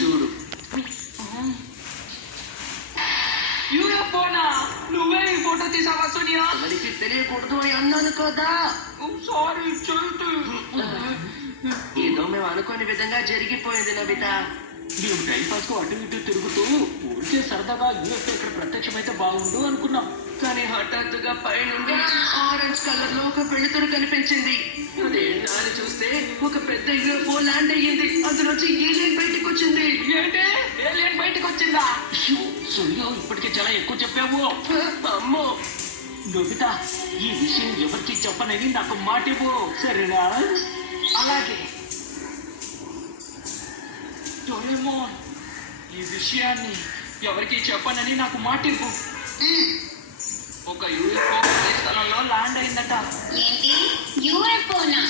చూడు. యూఎఫ్ఓనా? నువ్వే ఈ ఫోటో తీసావా సోనియా? ఎవరికి తెలియకూడదు అని అన్నాను కదా. సారీ చెల్లి. ఏదో మేము అనుకోని విధంగా జరిగిపోయింది నబిత. మేము టైం పాస్ కు అటు ఇటు తిరుగుతూ ఊరికే సరదాగా యూఎఫ్ఓ ఇక్కడ ప్రత్యక్షమైతే బాగుండు అనుకున్నాం. కానీ హఠాత్తుగా పైనుండి ఆరెంజ్ కలర్ లో ఒక వెలుతురు కనిపించింది. అదేంటా అని చూస్తే ఒక పెద్ద యూఎఫ్ఓ ల్యాండ్ అయ్యింది. అందులోంచి ఏలియన్ బయటకు వచ్చింది. ఏంటి? ఏలియన్ బయటకు వచ్చిందా? సూర్యో, ఇప్పటికే చాలా ఎక్కువ చెప్పావు. అమ్మో, నోబితా, ఈ విషయం ఎవరికి చెప్పనని నాకు మాట ఇవ్వు, సరేనా? అలాగే. డోరేమోన్, ఈ విషయాన్ని ఎవరికి చెప్పనని నాకు మాట ఇవ్వు. ఒక యూఎఫ్ఓ అదే స్థలంలో ల్యాండ్ అయిందట. ఏంటి? యూఎఫ్ఓనా?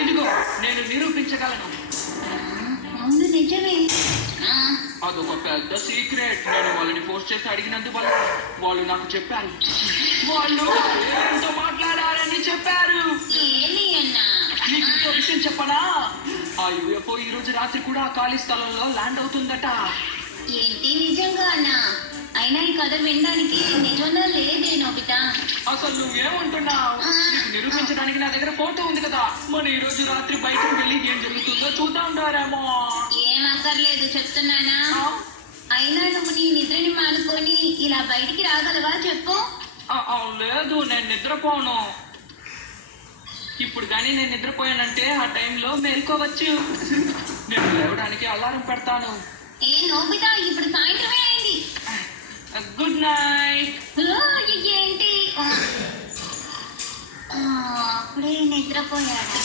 ఇదిగో నేను నిరూపించగలను. అవును, నిజమే. అదొక పెద్ద సీక్రెట్. నేను వాళ్ళని ఫోర్స్ చేసి అడిగినందువల్ల వాళ్ళు నాకు చెప్పారు. వాళ్ళు ఏలియన్తో మాట్లాడారని చెప్పారు. ఏలియన్నా? నీకు ఇంకో విషయం చెప్పనా? ఆ యూఎఫ్ఓ ఈ రోజు రాత్రి కూడా ఆ ఖాళీ స్థలంలో ల్యాండ్ అవుతుందట. ఏంటి, నిజంగానా? అయినా ఈ కథ వినడానికి నిజంగా లేదే నోబితా. అసలు నువ్వేమంటున్నావు? నీకు నిరూపించడానికి నా దగ్గర ఫోటో ఉంది కదా. మన ఈ రోజు రాత్రి బయటకు వెళ్ళి ఏం జరుగుతుందో చూద్దాం డారేమో. ఏం అక్కర్లేదు, చెప్తున్నానా. అయినా నువ్వు నీ నిద్రని మానుకొని ఇలా బయటికి రాగలవా చెప్పు. లేదు, నేను నిద్రపోను. ఇప్పుడు కానీ నేను నిద్రపోయానంటే ఆ టైంలో మేల్కోవచ్చు. నేను లేవడానికి అలారం పెడతాను. ఏ నోబితా, ఇప్పుడు సాయంత్రమే అయింది. Good night. ఏంటి? అప్పుడే నిద్రపోయాడా?